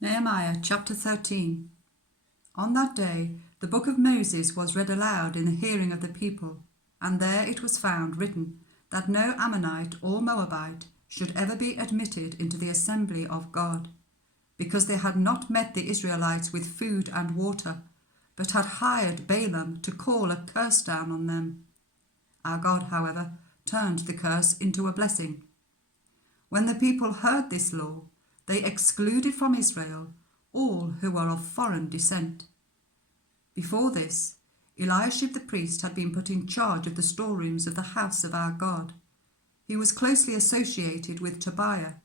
Nehemiah chapter 13. On that day the book of Moses was read aloud in the hearing of the people, and there it was found written that no Ammonite or Moabite should ever be admitted into the assembly of God, because they had not met the Israelites with food and water, but had hired Balaam to call a curse down on them. Our God, however, turned the curse into a blessing. When the people heard this law, they excluded from Israel all who were of foreign descent. Before this, Eliashib the priest had been put in charge of the storerooms of the house of our God. He was closely associated with Tobiah,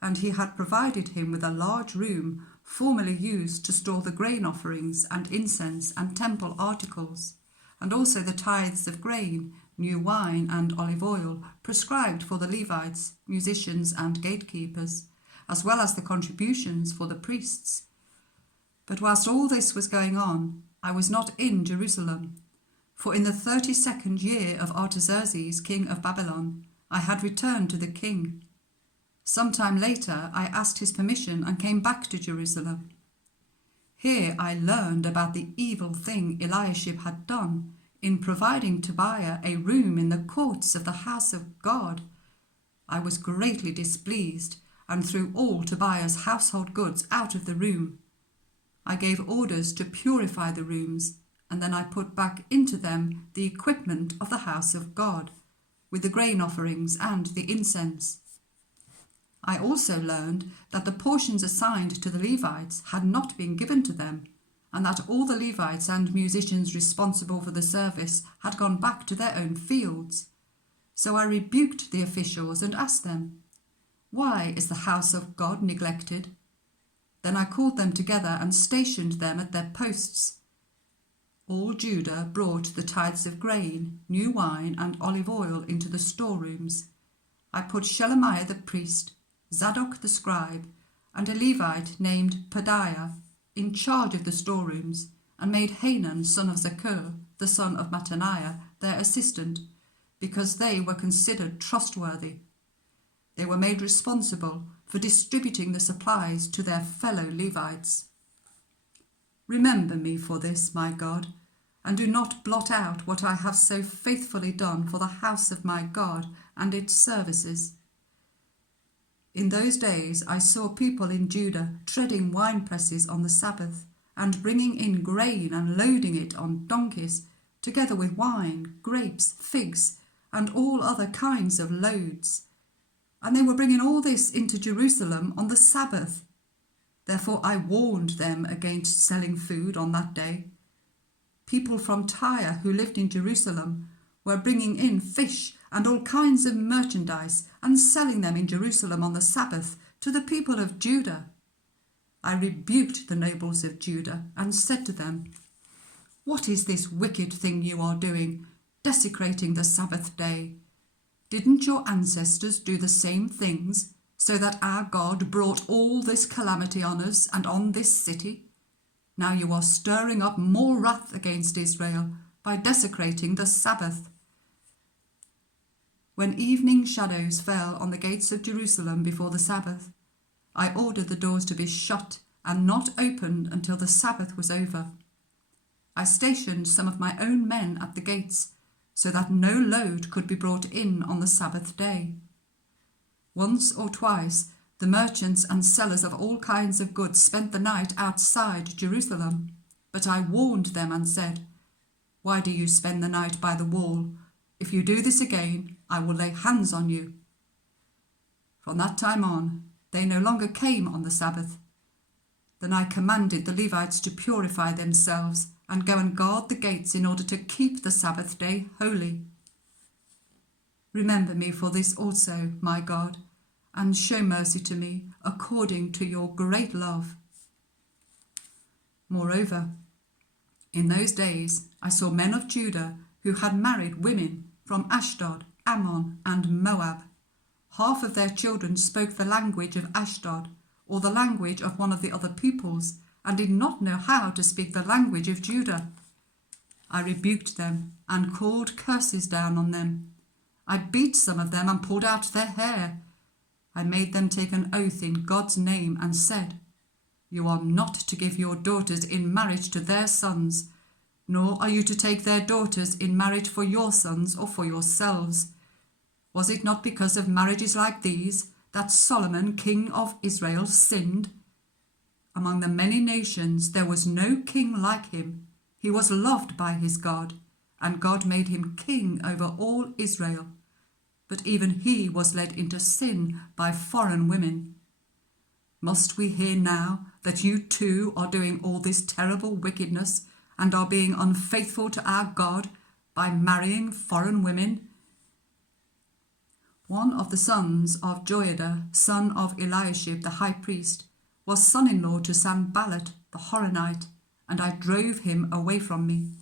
and he had provided him with a large room formerly used to store the grain offerings and incense and temple articles, and also the tithes of grain, new wine and olive oil prescribed for the Levites, musicians and gatekeepers, as well as the contributions for the priests. But whilst all this was going on, I was not in Jerusalem, for in the 32nd year of Artaxerxes, king of Babylon, I had returned to the king. Some time later I asked his permission and came back to Jerusalem. Here I learned about the evil thing Eliashib had done in providing Tobiah a room in the courts of the house of God. I was greatly displeased and threw all Tobiah's household goods out of the room. I gave orders to purify the rooms, and then I put back into them the equipment of the house of God, with the grain offerings and the incense. I also learned that the portions assigned to the Levites had not been given to them, and that all the Levites and musicians responsible for the service had gone back to their own fields. So I rebuked the officials and asked them, "Why is the house of God neglected?" Then I called them together and stationed them at their posts. All Judah brought the tithes of grain, new wine, and olive oil into the storerooms. I put Shelemiah the priest, Zadok the scribe, and a Levite named Pedaiah in charge of the storerooms, and made Hanan son of Zakur, the son of Mattaniah, their assistant, because they were considered trustworthy. They were made responsible for distributing the supplies to their fellow Levites. Remember me for this, my God, and do not blot out what I have so faithfully done for the house of my God and its services. In those days I saw people in Judah treading winepresses on the Sabbath, and bringing in grain and loading it on donkeys, together with wine, grapes, figs, and all other kinds of loads. And they were bringing all this into Jerusalem on the Sabbath. Therefore I warned them against selling food on that day. People from Tyre who lived in Jerusalem were bringing in fish and all kinds of merchandise and selling them in Jerusalem on the Sabbath to the people of Judah. I rebuked the nobles of Judah and said to them, "What is this wicked thing you are doing, desecrating the Sabbath day? Didn't your ancestors do the same things, so that our God brought all this calamity on us and on this city? Now you are stirring up more wrath against Israel by desecrating the Sabbath." When evening shadows fell on the gates of Jerusalem before the Sabbath, I ordered the doors to be shut and not opened until the Sabbath was over. I stationed some of my own men at the gates, so that no load could be brought in on the Sabbath day. Once or twice the merchants and sellers of all kinds of goods spent the night outside Jerusalem, but I warned them and said, "Why do you spend the night by the wall? If you do this again, I will lay hands on you." From that time on, they no longer came on the Sabbath. Then I commanded the Levites to purify themselves and go and guard the gates in order to keep the Sabbath day holy. Remember me for this also, my God, and show mercy to me according to your great love. Moreover, in those days I saw men of Judah who had married women from Ashdod, Ammon, and Moab. Half of their children spoke the language of Ashdod, or the language of one of the other peoples, and did not know how to speak the language of Judah. I rebuked them and called curses down on them. I beat some of them and pulled out their hair. I made them take an oath in God's name and said, You are not to give your daughters in marriage to their sons, nor are you to take their daughters in marriage for your sons or for yourselves. Was it not because of marriages like these that Solomon, king of Israel, sinned? Among the many nations there was no king like him. He was loved by his God, and God made him king over all Israel. But even he was led into sin by foreign women. Must we hear now that you too are doing all this terrible wickedness and are being unfaithful to our God by marrying foreign women? One of the sons of Joiada, son of Eliashib the high priest, was son-in-law to Sanballat the Horonite, and I drove him away from me.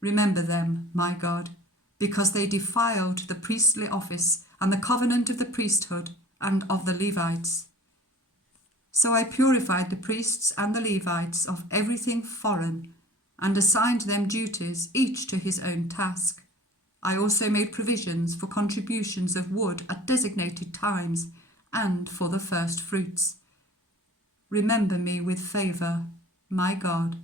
Remember them, my God, because they defiled the priestly office and the covenant of the priesthood and of the Levites. So I purified the priests and the Levites of everything foreign, and assigned them duties, each to his own task. I also made provisions for contributions of wood at designated times, and for the first fruits. Remember me with favour, my God,